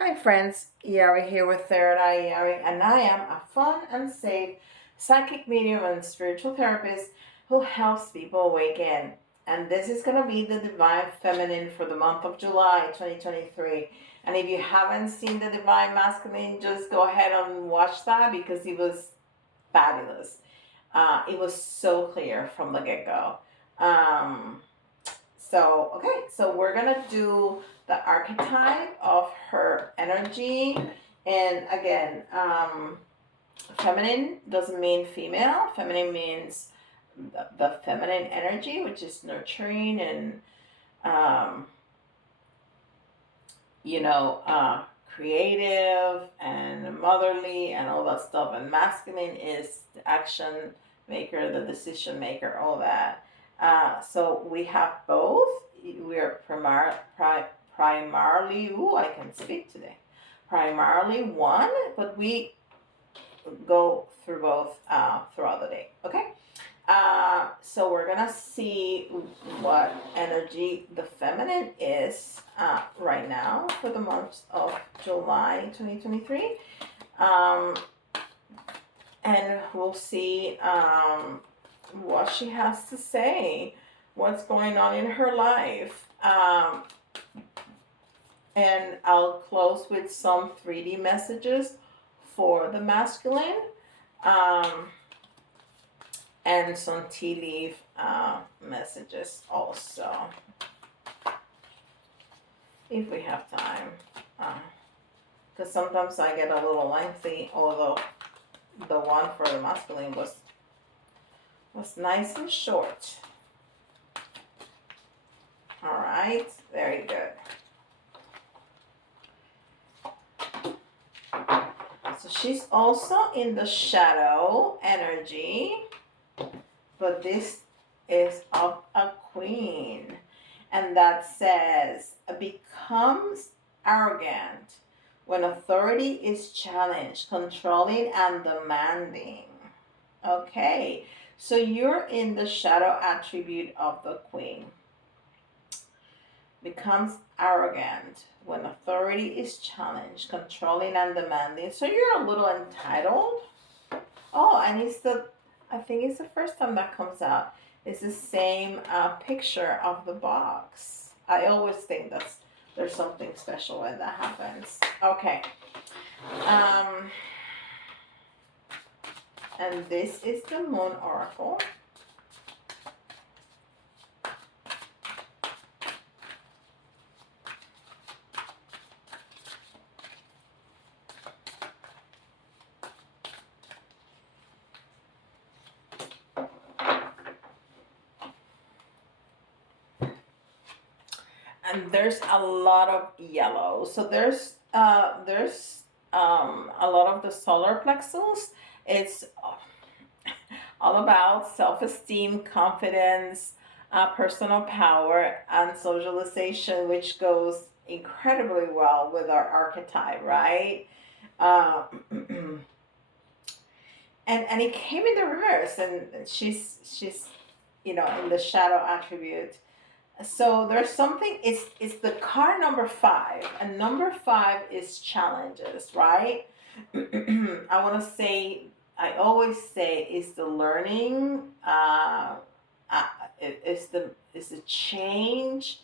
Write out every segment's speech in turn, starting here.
Hi friends, Yari here with Third Eye Yari, and I am a fun and safe psychic medium and spiritual therapist who helps people awaken. And this is going to be the Divine Feminine for the month of July 2023. And if you haven't seen the Divine Masculine, just go ahead and watch that because it was fabulous. It was so clear from the get go. Um, so we're gonna do the archetype of her energy. And again, feminine doesn't mean female. Feminine means the feminine energy, which is nurturing and, um, creative and motherly and all that stuff. And masculine is the action maker, the decision maker, all that. So we have both. We are primarily, ooh, I can speak today. Primarily one, but we go through both throughout the day. Okay. So we're gonna see what energy the feminine is right now for the month of July 2023. Um, and we'll see what she has to say, what's going on in her life. And I'll close with some 3D messages for the masculine. And some tea leaf messages also, if we have time, because sometimes I get a little lengthy, although the one for the masculine was nice and short. All right, very good. So she's also in the shadow energy, but this is of a queen, and that says becomes arrogant when authority is challenged, controlling and demanding. Okay, so you're in the shadow attribute of the queen. Becomes arrogant when authority is challenged, controlling and demanding. So you're a little entitled. Oh, and I think it's the first time that comes out. It's the same picture of the box. I always think there's something special when that happens. Okay. And this is the Moon Oracle. And there's a lot of yellow. So there's a lot of the solar plexus. It's all about self-esteem, confidence, personal power, and socialization, which goes incredibly well with our archetype, right? Uh, and it came in the reverse, and she's in the shadow attribute. So there's something. It's the card number 5, and number 5 is challenges, right? I want to say, I always say, is the learning. It's the change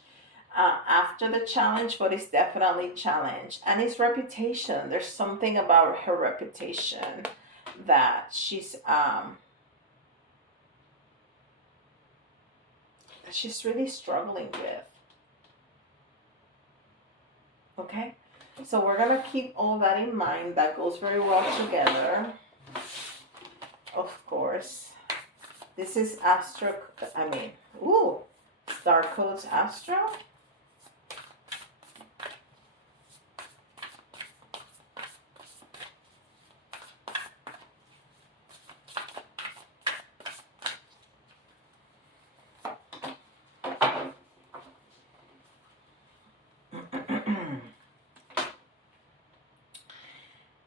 after the challenge, but it's definitely challenge, and it's reputation. There's something about her reputation that she's really struggling with. Okay, so we're gonna keep all that in mind. That goes very well together. Of course, this is Astro. Star Codes Astro.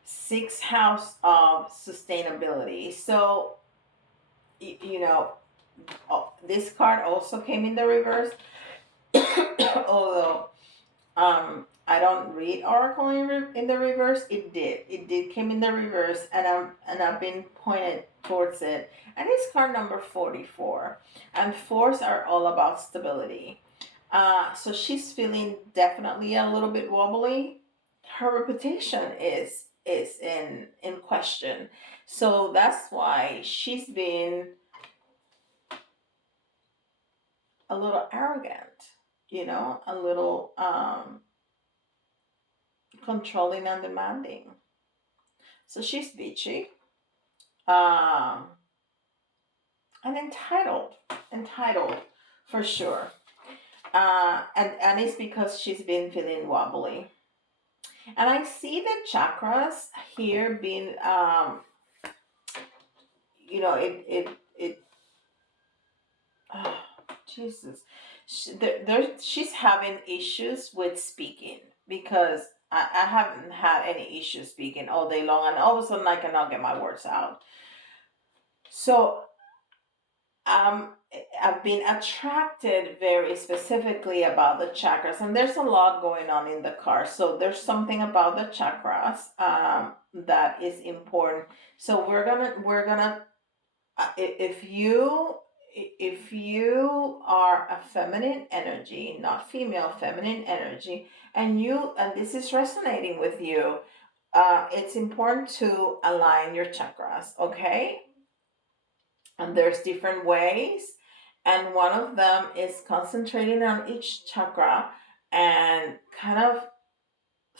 Sixth house of sustainability. So, this card also came in the reverse, although I don't read oracle in the reverse. It did came in the reverse, and I've been pointed towards it, and it's card number 44, and fours are all about stability. So she's feeling definitely a little bit wobbly. Her reputation is in question, so that's why she's been a little arrogant, a little controlling and demanding. So she's bitchy, um, and entitled for sure. And it's because she's been feeling wobbly. And I see the chakras here being, it oh, Jesus, she's having issues with speaking because I haven't had any issues speaking all day long, and all of a sudden I cannot get my words out. So um, I've been attracted very specifically about the chakras, and there's a lot going on in the car. So there's something about the chakras that is important. So we're gonna if you are a feminine energy, not female, feminine energy, and this is resonating with you, it's important to align your chakras, okay? And there's different ways, and one of them is concentrating on each chakra and kind of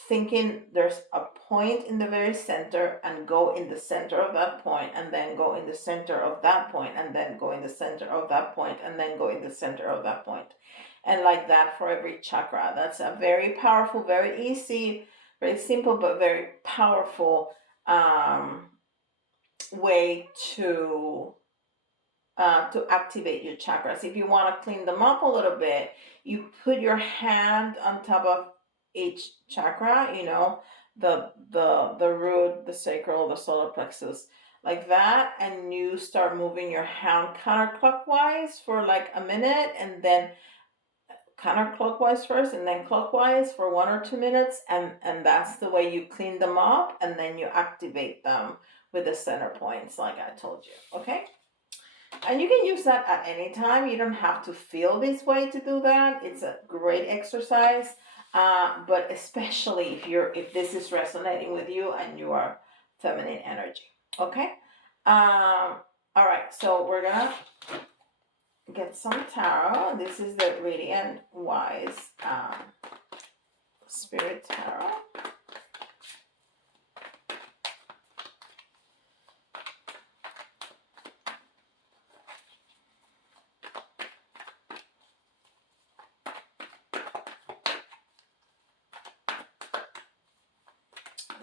thinking there's a point in the very center, and go in the center of that point, and then go in the center of that point, and then go in the center of that point, and then go in the center of that point, and like that for every chakra. That's a very powerful, very easy, very simple, but very powerful way to activate your chakras. If you want to clean them up a little bit, you put your hand on top of each chakra, the root, the sacral, the solar plexus, like that, and you start moving your hand counterclockwise for like a minute, and then counterclockwise first and then clockwise for 1 or 2 minutes, and that's the way you clean them up, and then you activate them with the center points like I told you. Okay, and you can use that at any time. You don't have to feel this way to do that. It's a great exercise, but especially if this is resonating with you and you are feminine energy. Okay. All right. So we're gonna get some tarot. This is the Radiant Wise Spirit Tarot.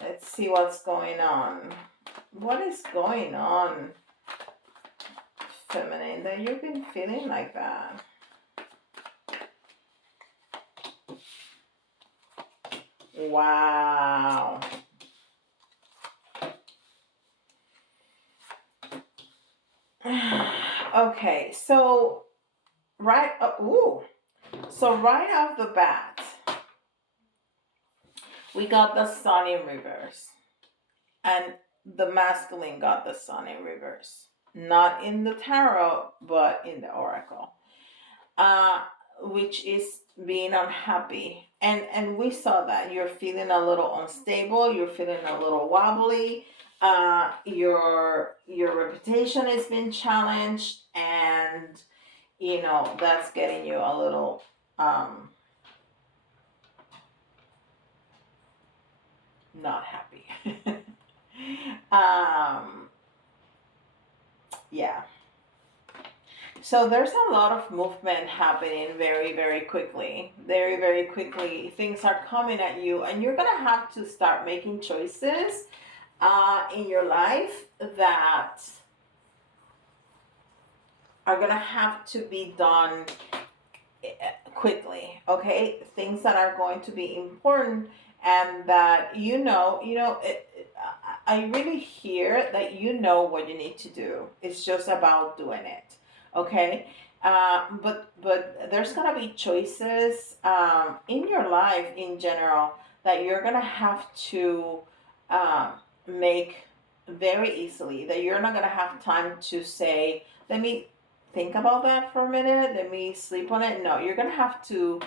Let's see what's going on. What is going on, feminine, that you've been feeling like that? Wow. Okay, so right off the bat, we got the sun in reverse, and the masculine got the sun in reverse. Not in the tarot, but in the oracle, which is being unhappy. And we saw that you're feeling a little unstable, you're feeling a little wobbly, your reputation has been challenged, and that's getting you a little not happy. Yeah. So there's a lot of movement happening very, very quickly. Very, very quickly. Things are coming at you, and you're going to have to start making choices in your life that are going to have to be done quickly. Okay? Things that are going to be important, and that I really hear that you know what you need to do. It's just about doing it. Okay? But there's gonna be choices in your life in general that you're gonna have to um, make very easily. That you're not gonna have time to say, "Let me think about that for a minute. Let me sleep on it." No, you're gonna have to,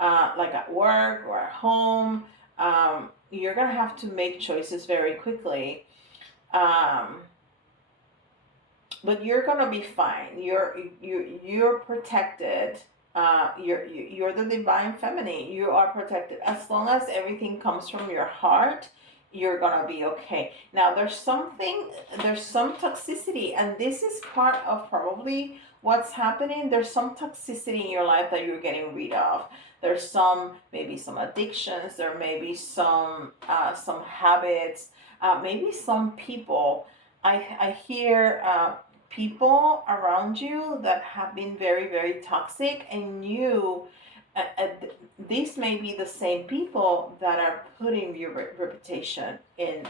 like at work or at home, you're gonna have to make choices very quickly. Um, but you're gonna be fine. You're protected. You're the divine feminine. You are protected as long as everything comes from your heart. You're gonna be okay. Now there's some toxicity, and this is part of probably what's happening. There's some toxicity in your life that you're getting rid of. There's maybe some addictions. There may be some habits. Maybe some people. I hear people around you that have been very, very toxic, and uh, uh, these may be the same people that are putting your reputation in,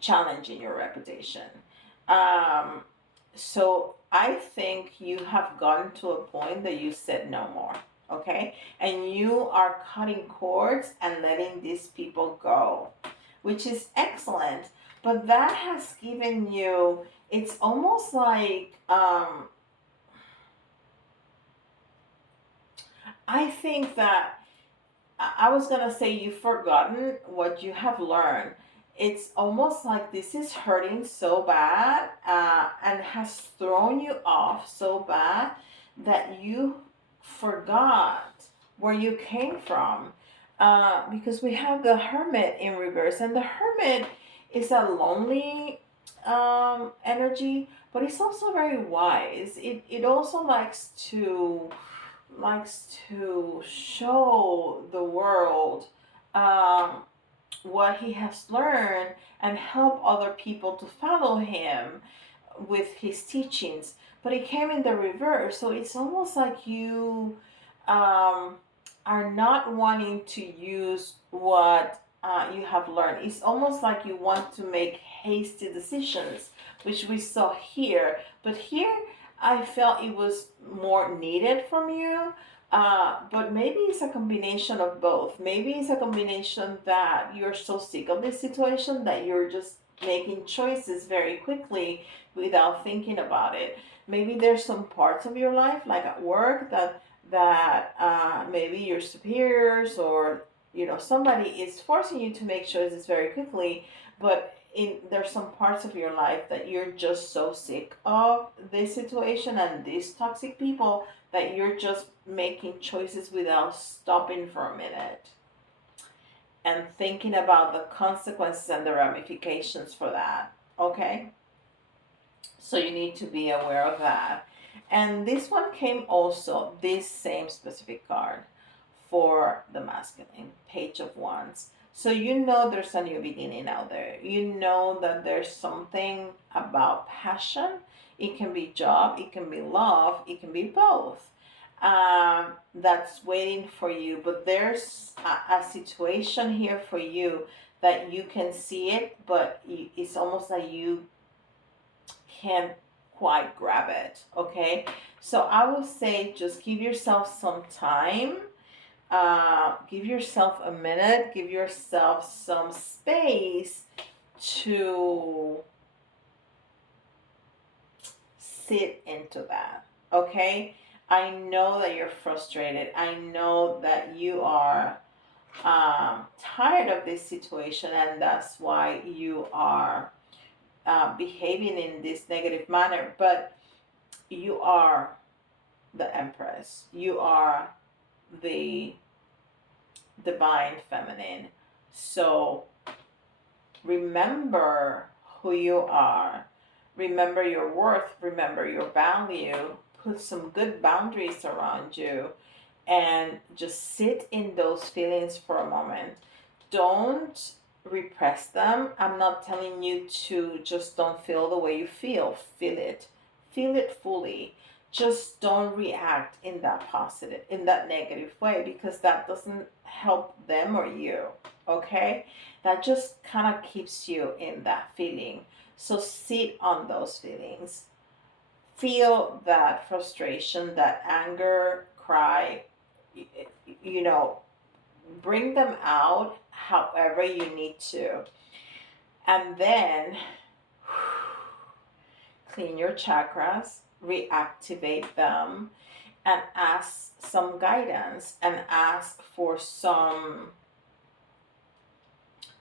challenging your reputation. Um, so I think you have gotten to a point that you said no more, okay? And you are cutting cords and letting these people go, which is excellent. But that has given you, it's almost like, I think that I was gonna say you've forgotten what you have learned. It's almost like this is hurting so bad, and has thrown you off so bad that you forgot where you came from. Because we have the hermit in reverse, and the hermit is a lonely energy, but it's also very wise. It also likes to show the world um, what he has learned and help other people to follow him with his teachings. But it came in the reverse, so it's almost like you um, are not wanting to use what you have learned. It's almost like you want to make hasty decisions, which we saw here. But here, I felt it was more needed from you. But maybe it's a combination of both. Maybe it's a combination that you're so sick of this situation that you're just making choices very quickly without thinking about it. Maybe there's some parts of your life, like at work, that maybe your superiors or somebody is forcing you to make choices very quickly, but there's some parts of your life that you're just so sick of this situation and these toxic people that you're just making choices without stopping for a minute and thinking about the consequences and the ramifications for that. Okay? So you need to be aware of that. And this one came also, this same specific card for the masculine, Page of Wands. So you know there's a new beginning out there. You know that there's something about passion. It can be job, it can be love, it can be both. That's waiting for you. But there's a situation here for you that you can see it, but it's almost like you can't quite grab it. Okay, so I would say just give yourself some time. Give yourself a minute, give yourself some space to sit into that. Okay, I know that you're frustrated. I know that you are tired of this situation, and that's why you are behaving in this negative manner. But you are the Empress. You are the divine feminine. So remember who you are. Remember your worth. Remember your value. Put some good boundaries around you and just sit in those feelings for a moment. Don't repress them. I'm not telling you to just don't feel the way you feel. Feel it. Feel it fully. Just don't react in that negative way, because that doesn't help them or you. Okay? That just kind of keeps you in that feeling. So sit on those feelings. feel that frustration, that anger, cry, you know, bring them out however you need to. And then clean your chakras, reactivate them, and ask some guidance and ask for some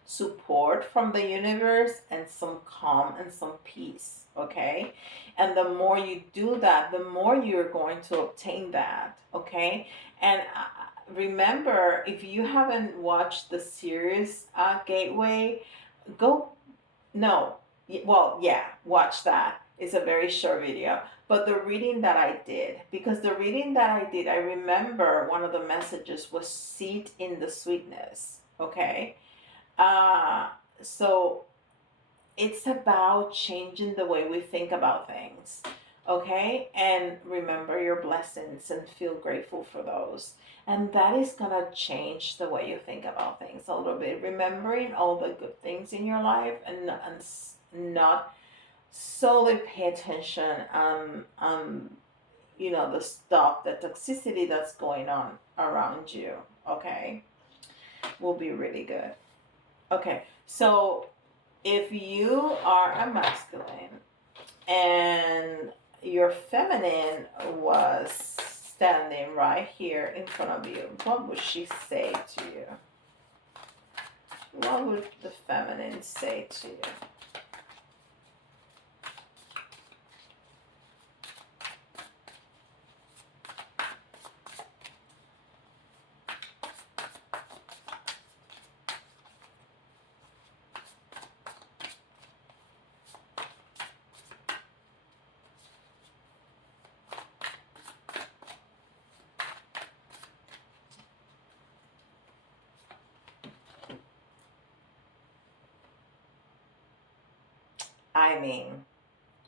support from the universe and some calm and some peace. Okay, and the more you do that, the more you're going to obtain that. Okay, and remember, if you haven't watched the series Gateway, go no well, yeah, watch that. It's a very short video. But the reading that I did, because the reading that I did, I remember one of the messages was seat in the sweetness. Okay, uh, so it's about changing the way we think about things. Okay, and remember your blessings and feel grateful for those. And that is gonna change the way you think about things a little bit. Remembering all the good things in your life, and not solely pay attention the stuff, the toxicity that's going on around you. Okay, will be really good. Okay, so if you are a masculine and your feminine was standing right here in front of you, what would she say to you? What would the feminine say to you? I mean,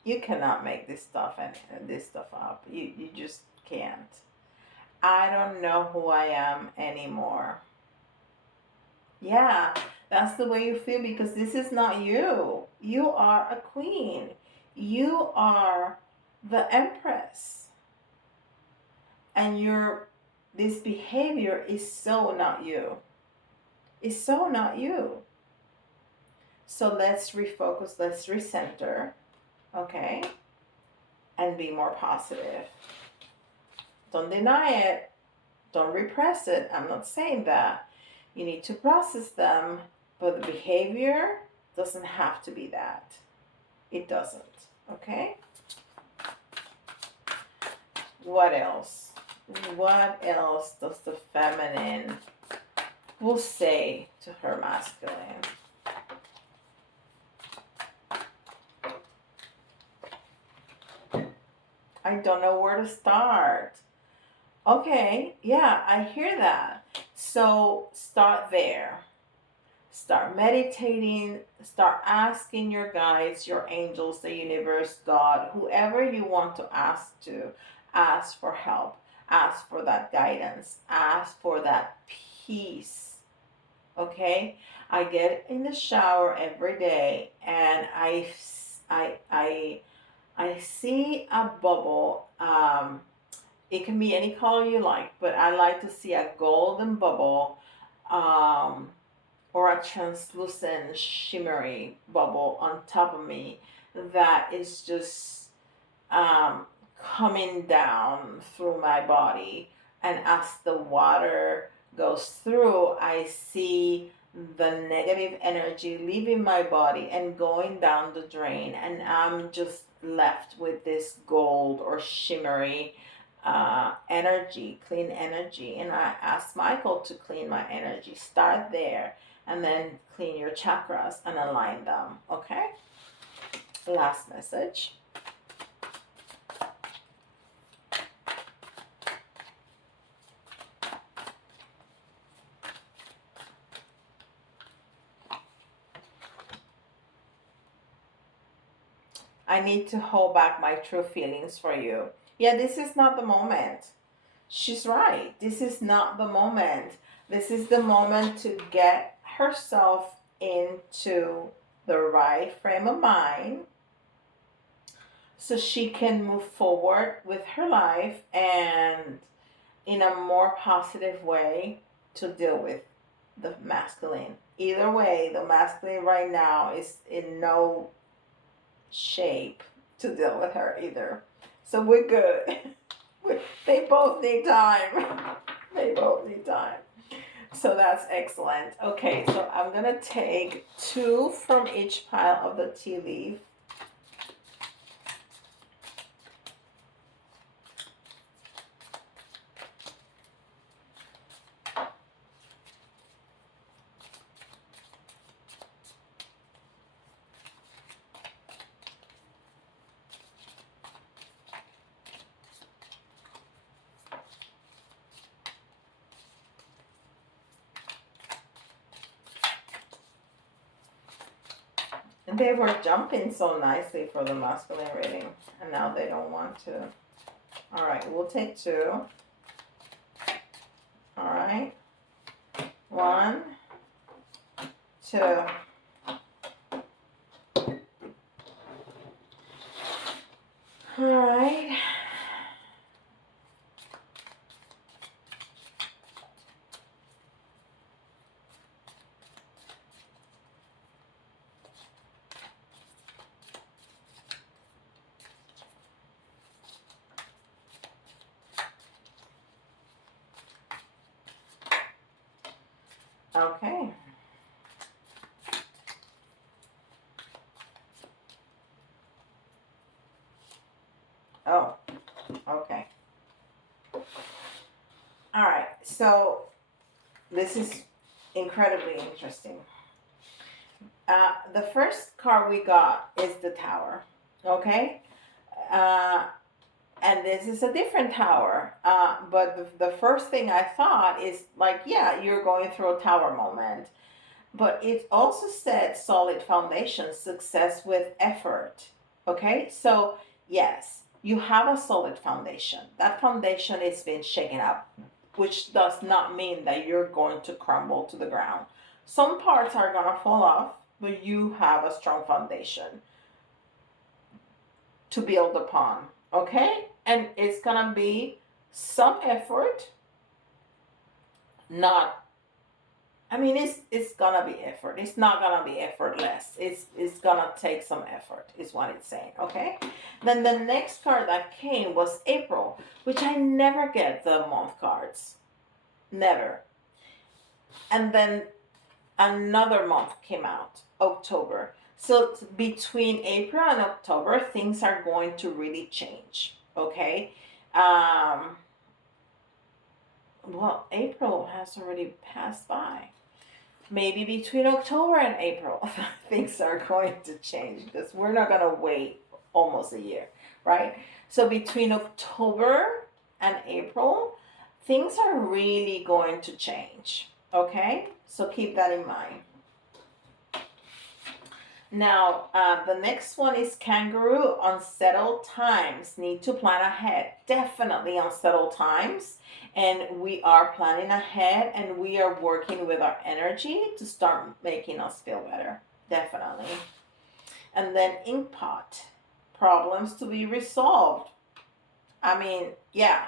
you cannot make this stuff up. You just can't. I don't know who I am anymore. Yeah, that's the way you feel because this is not you. You are a queen. You are the empress. And this behavior is so not you. It's so not you. So let's refocus, let's recenter, okay? And be more positive. Don't deny it. Don't repress it. I'm not saying that. You need to process them, but the behavior doesn't have to be that. It doesn't. Okay? What else? What else does the feminine will say to her masculine? I don't know where to start. Okay, yeah, I hear that. So start there. Start meditating. Start asking your guides, your angels, the universe, God, whoever you want to ask to. Ask for help. Ask for that guidance. Ask for that peace. Okay? I get in the shower every day and I see a bubble. It can be any color you like, but I like to see a golden bubble or a translucent, shimmery bubble on top of me that is just coming down through my body. And as the water goes through, I see the negative energy leaving my body and going down the drain, and I'm just left with this gold or shimmery energy, clean energy. And I asked Michael to clean my energy. Start there and then clean your chakras and align them. Okay? Last message. I need to hold back my true feelings for you. Yeah, this is not the moment. She's right. This is not the moment. This is the moment to get herself into the right frame of mind so she can move forward with her life and in a more positive way to deal with the masculine. Either way, the masculine right now is in no shape to deal with her either. So we're good. They both need time. They both need time. So that's excellent. Okay, so I'm going to take 2 from each pile of the tea leaf. And they were jumping so nicely for the masculine reading, and now they don't want to. All right, we'll take 2. All right. 1, 2. All right. Okay. Oh, okay. All right. So this is incredibly interesting. The first card we got is the Tower. Okay. Uh, and this is a different tower. But the first thing I thought is like, yeah, you're going through a tower moment. But it also said solid foundation, success with effort. Okay, so yes, you have a solid foundation. That foundation is being shaken up, which does not mean that you're going to crumble to the ground. Some parts are going to fall off, but you have a strong foundation to build upon. Okay, and it's going to be some effort, not I mean, it's gonna be effort. It's not gonna be effortless. It's gonna take some effort, is what it's saying. Okay. Then the next card that came was April, which I never get the month cards, never. And then another month came out, October. So between April and October, things are going to really change. Okay. Well, April has already passed by. Maybe between October and April, things are going to change because we're not going to wait almost a year, right? So between October and April, things are really going to change, okay? So keep that in mind. Now, the next one is kangaroo. Unsettled times. Need to plan ahead. Definitely unsettled times. And we are planning ahead and we are working with our energy to start making us feel better. Definitely. And then inkpot. Problems to be resolved. I mean, yeah.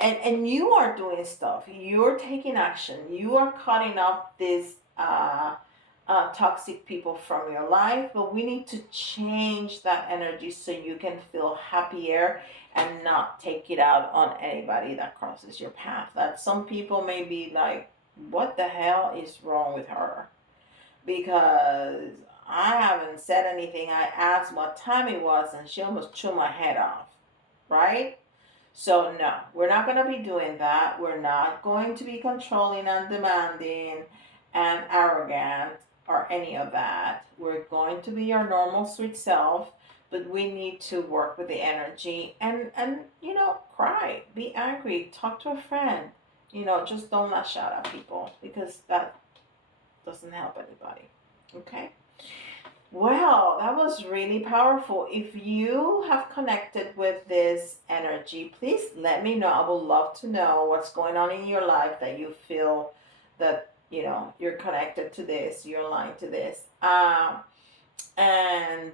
And you are doing stuff. You're taking action. You are cutting off this toxic people from your life, but we need to change that energy so you can feel happier and not take it out on anybody that crosses your path. That some people may be like, what the hell is wrong with her? Because I haven't said anything. I asked what time it was and she almost chewed my head off, right? So no, we're not going to be doing that. We're not going to be controlling and demanding and arrogant or any of that. We're going to be our normal sweet self, but we need to work with the energy and cry, be angry, talk to a friend. Just don't lash out at people because that doesn't help anybody. Okay? Well, that was really powerful. If you have connected with this energy, please let me know. I would love to know what's going on in your life that you feel that you're connected to this, you're aligned to this. And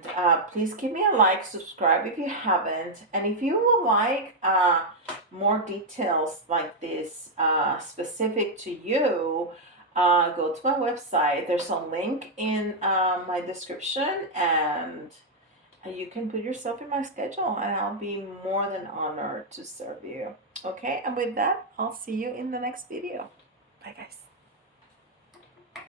please give me a like, subscribe if you haven't, and if you would like more details like this specific to you, go to my website. There's a link in my description, and you can put yourself in my schedule, and I'll be more than honored to serve you. Okay, and with that, I'll see you in the next video. Bye, guys.